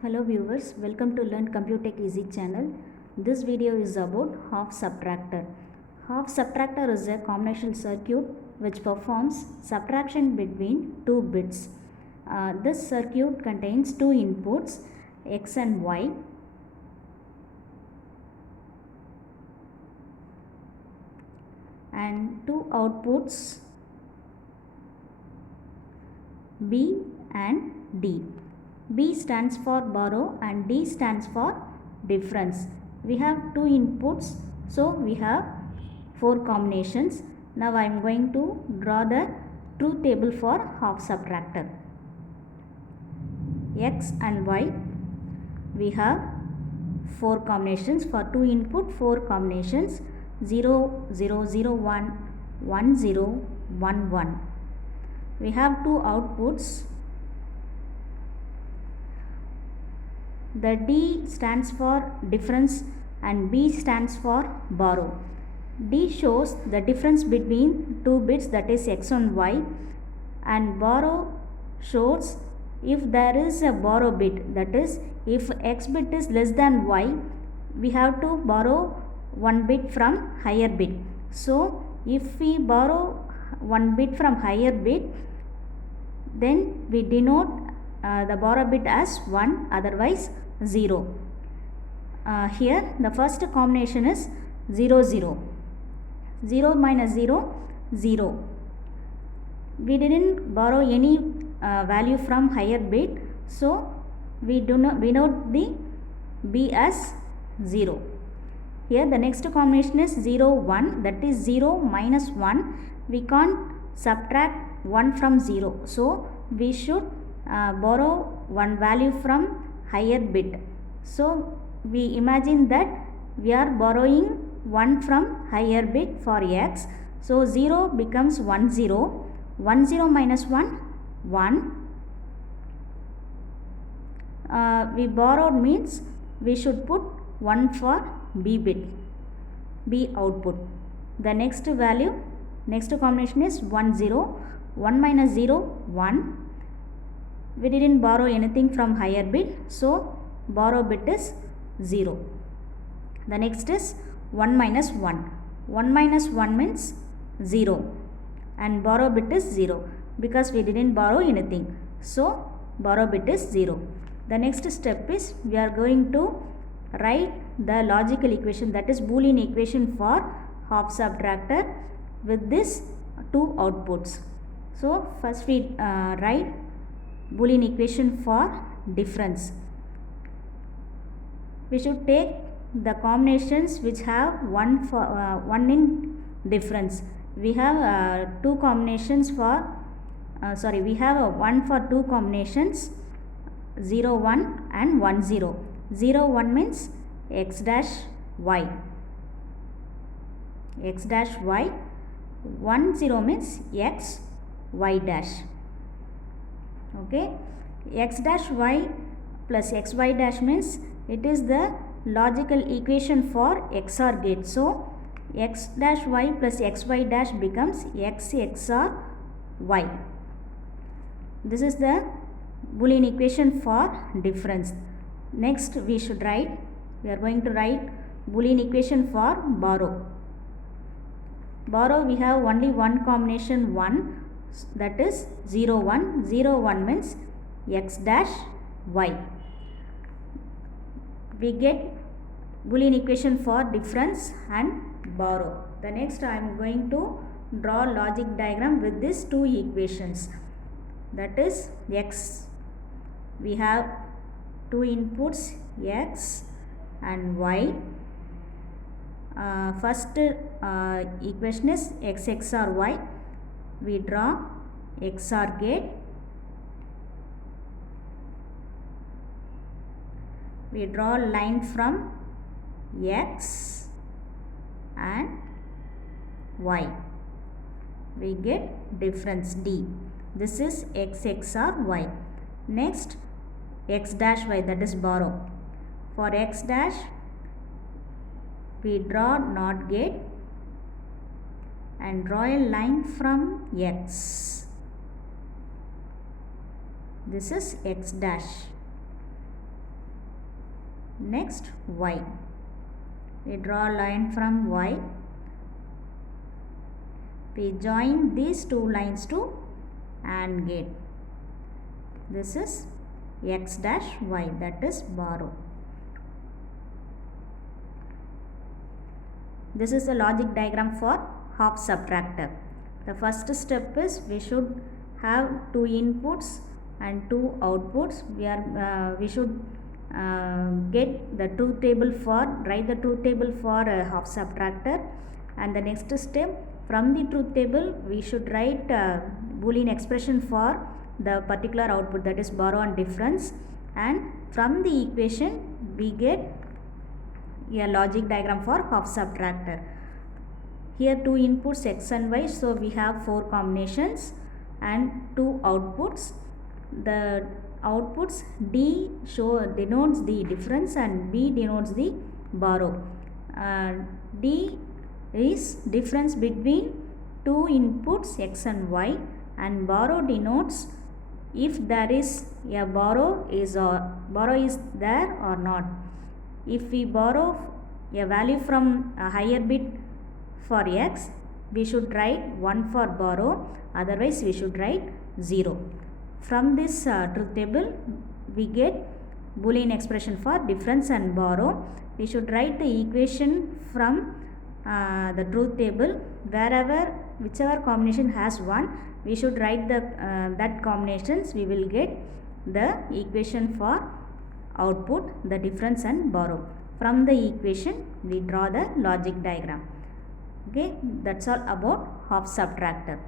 Hello viewers, welcome to Learn Computer Easy channel. This video is about half subtractor. Half subtractor is a combinational circuit which performs subtraction between two bits. This circuit contains two inputs x and y. And two outputs B and D. B stands for borrow and D stands for difference. We have two inputs, so we have four combinations. Now I am going to draw the truth table for half subtractor. X and Y, we have four combinations. For two input, four combinations: 0, 0, 0, 1, 1, 0, 1, 1. We have two outputs. The D stands for difference and B stands for borrow. D shows the difference between two bits, that is x and y, and borrow shows if there is a borrow bit, that is if x bit is less than y, we have to borrow one bit from higher bit. So if we borrow one bit from higher bit, then we denote the borrow bit as 1, otherwise 0. Here the first combination is 0, 0. 0 minus 0, 0. We didn't borrow any value from higher bit, so we denote the B as 0. Here the next combination is 0, 1, that is 0 minus 1. We can't subtract 1 from 0, so we should borrow one value from higher bit. So we imagine that we are borrowing 1 from higher bit for x. So 0 becomes 1, 0. 1, 0 minus 1, 1. We borrowed means we should put 1 for B bit, B output. The next value, next combination is 1, 0. 1 minus 0, 1. We didn't borrow anything from higher bit, so borrow bit is 0. The next is 1 minus 1. 1 minus 1 means 0 and borrow bit is 0 because we didn't borrow anything. So borrow bit is 0. The next step is we are going to write the logical equation, that is Boolean equation for half subtractor with this two outputs. So first we write Boolean equation for difference. We should take the combinations which have one in difference. We have two combinations for we have one for two combinations, 0, 1 and 1, 0. 0, 1 means x dash y, x dash y. 1, 0 means x y dash. Okay, x dash y plus x y dash means it is the logical equation for XOR gate. So x dash y plus x y dash becomes x XOR y. This is the Boolean equation for difference. Next we are going to write Boolean equation for borrow. Borrow, we have only one combination, 1, that is 0, 1. 0, 1 means x dash y. We get Boolean equation for difference and borrow. The next I am going to draw logic diagram with these two equations, that is x. We have two inputs x and y. First equation is x XOR y. We draw XOR gate. We draw a line from x and y. We get difference D. This is x XOR y. Next x dash y, that is borrow. For x dash we draw NOT gate and draw a line from x. This is x dash. Next y. We draw a line from y. We join these two lines to AND gate. This is x dash y, that is borrow. This is the logic diagram for half subtractor. The first step is we should have two inputs and two outputs. We should get the truth table for, write the truth table for a half subtractor, and the next step, from the truth table we should write Boolean expression for the particular output, that is borrow and difference, and from the equation we get a logic diagram for half subtractor. Here two inputs x and y, so we have four combinations, and two outputs. The outputs D denotes the difference and B denotes the borrow. D is difference between two inputs x and y, and borrow denotes if there is a borrow is there or not. If we borrow a value from a higher bit for x, we should write 1 for borrow, otherwise we should write 0. From this truth table we get Boolean expression for difference and borrow. We should write the equation from the truth table. Whichever combination has 1, we should write that combinations. We will get the equation for output, the difference and borrow. From the equation we draw the logic diagram. Okay, that's all about half subtractor.